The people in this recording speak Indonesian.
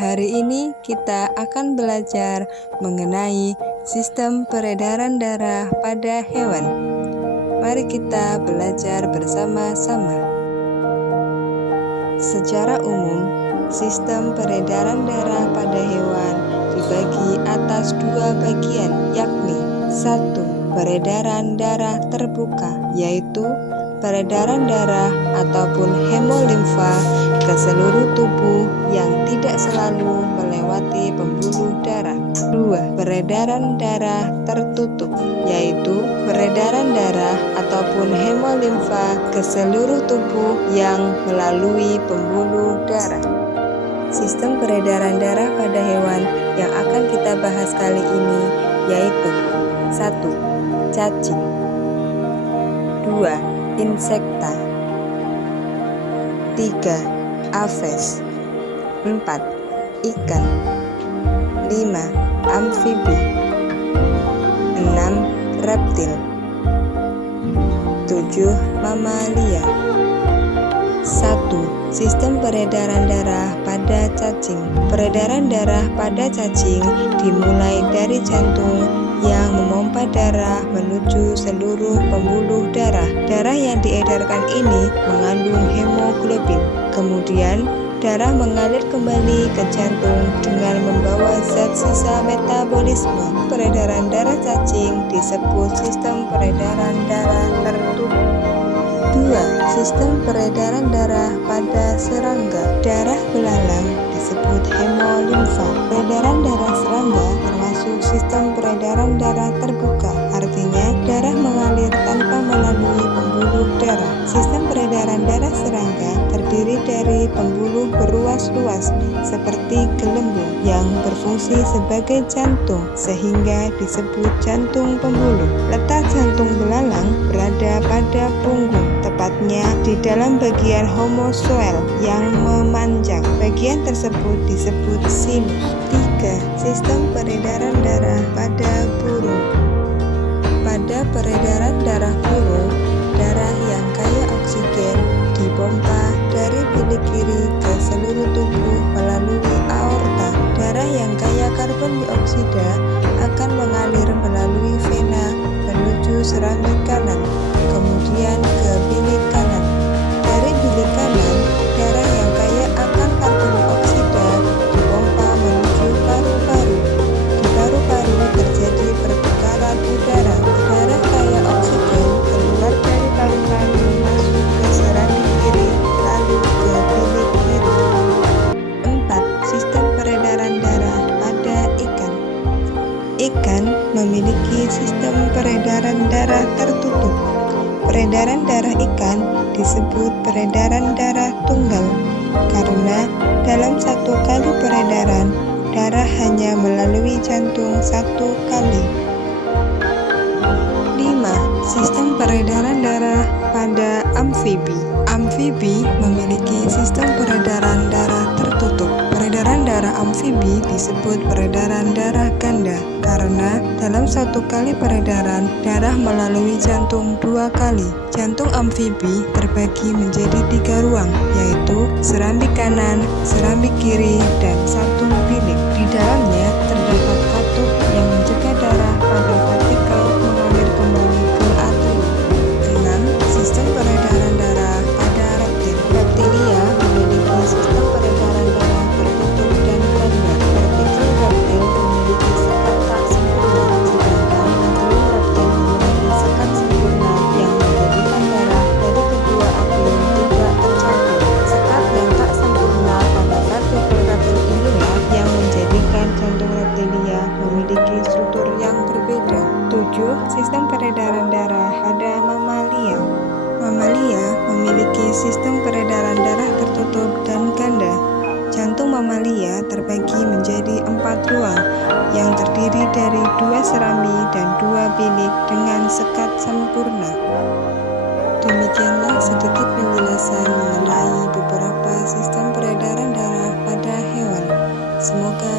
Hari ini kita akan belajar mengenai sistem peredaran darah pada hewan. Mari kita belajar bersama-sama. Secara umum, sistem peredaran darah pada hewan dibagi atas dua bagian, yakni 1. Peredaran darah terbuka, yaitu peredaran darah ataupun hemolimfa ke seluruh tubuh yang tidak selalu melewati pembuluh darah. 2. Peredaran darah tertutup, yaitu peredaran darah ataupun hemolimfa ke seluruh tubuh yang melalui pembuluh darah. Sistem peredaran darah pada hewan yang akan kita bahas kali ini yaitu 1. Cacing, 2. Insekta, 3. Aves, 4. Ikan, 5. Amfibi, 6. Reptil, 7. Mamalia. 1. Sistem peredaran darah pada cacing. Peredaran darah pada cacing dimulai dari jantung yang memompa darah menuju seluruh pembuluh darah. Darah yang diedarkan ini mengandung hemoglobin. Kemudian, darah mengalir kembali ke jantung dengan membawa zat sisa metabolisme. Peredaran darah cacing disebut sistem peredaran darah tertutup. 2. Sistem peredaran darah pada serangga. Darah belalang disebut hemolimfa. Peredaran darah serangga termasuk sistem peredaran darah terbuka, artinya darah mengalir tanpa melalui pembuluh darah. Sistem peredaran darah serangga terdiri dari pembuluh beruas-ruas seperti gelembung yang berfungsi sebagai jantung sehingga disebut jantung pembuluh. Letak jantung belalang berada pada punggung, tepatnya di dalam bagian homozoel yang memanjang. Bagian tersebut disebut sinus. 3. Sistem peredaran darah pada burung. Pada peredaran darah burung, darah yang kaya oksigen dipompa dari bilik kiri ke seluruh tubuh melalui aorta. Darah yang kaya karbon dioksida akan mengalir melalui vena menuju serambi kanan, kemudian ke bilik kanan. Dari bilik kanan, darah yang kaya akan karbon dioksida dipompa menuju paru-paru. Di paru-paru terjadi pertukaran udara. Darah kaya oksigen keluar dari paru-paru masuk ke serambi kiri lalu ke bilik kiri. 4. Sistem peredaran darah pada ikan. Ikan memiliki sistem peredaran darah tertutup. Peredaran darah ikan disebut peredaran darah tunggal karena dalam satu kali peredaran, darah hanya melalui jantung satu kali. 5. Sistem peredaran darah pada amfibi. Amfibi memiliki sistem peredaran darah tertutup. Peredaran darah amfibi disebut peredaran darah ganda karena dalam satu kali peredaran, darah melalui jantung dua kali. Jantung amfibi terbagi menjadi 3 ruang, yaitu serambi kanan, serambi kiri, dan satu bilik. Di dalamnya terdapat katup yang mencegah darah pada vertikal mengalir kembali ke atrium. 6. Sistem peredaran darah pada reptil. Reptilia memiliki sistem peredaran darah tertutup dan ganda. Vertikal reptil memiliki sekat tak sempurna, sedangkan atrium reptil memiliki sekat sempurna yang menjadikan darah dari kedua atrium tidak tercampur. Sekat yang tak sempurna pada vertikal reptil inilah yang menjadikan jantung reptilia memiliki struktur yang berbeda. 7. Sistem peredaran darah pada mamalia. Mamalia memiliki sistem peredaran darah tertutup dan ganda. Jantung mamalia terbagi menjadi 4 ruang yang terdiri dari 2 serambi dan 2 bilik dengan sekat sempurna. Demikianlah sedikit penjelasan mengenai beberapa sistem peredaran darah pada hewan. Semoga